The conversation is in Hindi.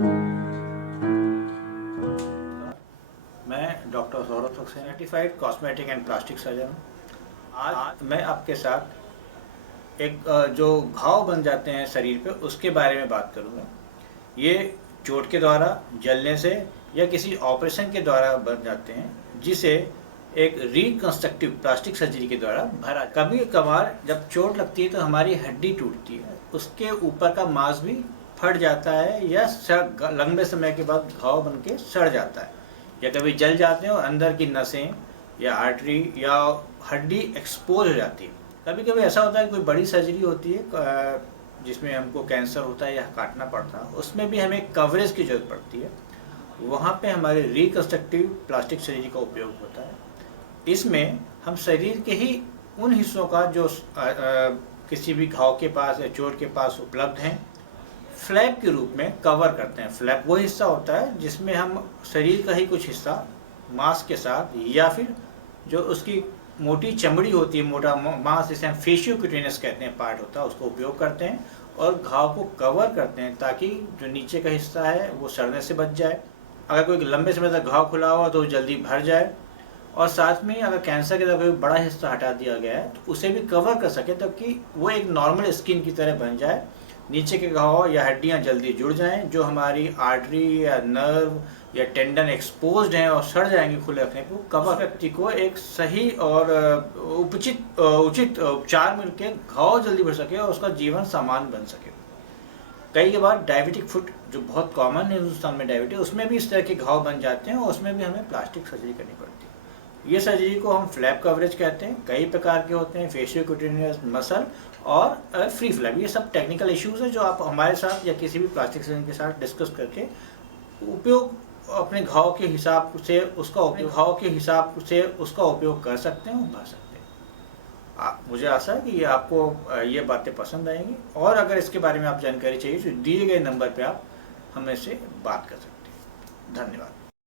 मैं doctor Saurabh Saxena, certified cosmetic and plastic surgeon हूँ। आज मैं आपके साथ एक जो घाव बन जाते हैं शरीर पे उसके बारे में बात करूँगा। ये चोट के द्वारा, जलने से या किसी ऑपरेशन के द्वारा बन जाते हैं, जिसे एक रिकंस्ट्रक्टिव प्लास्टिक सर्जरी के द्वारा भरा। कभी कभार जब चोट लगती है तो हमारी हड्डी टूटती है, उसके ऊपर का मांस भी फट जाता है या लंबे समय के बाद घाव बन के सड़ जाता है, या कभी जल जाते हैं और अंदर की नसें या आर्टरी या हड्डी एक्सपोज हो जाती है। कभी कभी ऐसा होता है कि कोई बड़ी सर्जरी होती है जिसमें हमको कैंसर होता है या काटना पड़ता है, उसमें भी हमें कवरेज की जरूरत पड़ती है। वहाँ पे हमारे रिकंस्ट्रक्टिव प्लास्टिक सर्जरी का उपयोग होता है। इसमें हम शरीर के ही उन हिस्सों का जो किसी भी घाव के पास या चोट के पास उपलब्ध हैं, फ्लैप के रूप में कवर करते हैं। फ्लैप वो हिस्सा होता है जिसमें हम शरीर का ही कुछ हिस्सा मांस के साथ, या फिर जो उसकी मोटी चमड़ी होती है, मोटा मांस जिसे हम फेशियोक्यूटेनियस कहते हैं, पार्ट होता है, उसको उपयोग करते हैं और घाव को कवर करते हैं ताकि जो नीचे का हिस्सा है वो सड़ने से बच जाए। अगर कोई लंबे समय तक घाव खुला हुआ तो जल्दी भर जाए, और साथ में अगर कैंसर के तरह कोई बड़ा हिस्सा हटा दिया गया है तो उसे भी कवर कर सके ताकि वो एक नॉर्मल स्किन की तरह बन जाए। नीचे के घाव या हड्डियां जल्दी जुड़ जाएं, जो हमारी आर्टरी या नर्व या टेंडन एक्सपोज्ड हैं और सड़ जाएंगे खुले रखने को, कवर व्यक्ति को एक सही और उचित उपचार मिलकर घाव जल्दी भर सके और उसका जीवन सामान्य बन सके। कई बार डायबिटिक फुट जो बहुत कॉमन है हिंदुस्तान में, डायबिटिक, उसमें भी इस तरह के घाव बन जाते हैं और उसमें भी हमें प्लास्टिक सर्जरी करनी पड़ती है। ये सर्जरी को हम फ्लैप कवरेज कहते हैं। कई प्रकार के होते हैं, फेशियोक्यूटेनियस, मसल और फ्री फ्लैप। ये सब टेक्निकल इश्यूज हैं जो आप हमारे साथ या किसी भी प्लास्टिक सर्जन के साथ डिस्कस करके उपयोग अपने घाव के हिसाब से उसका उपयोग कर सकते हैं और भर सकते हैं। मुझे आशा है कि ये आपको ये बातें पसंद आएंगी, और अगर इसके बारे में आप जानकारी चाहिए तो दिए गए नंबर पे आप हमें से बात कर सकते हैं। धन्यवाद।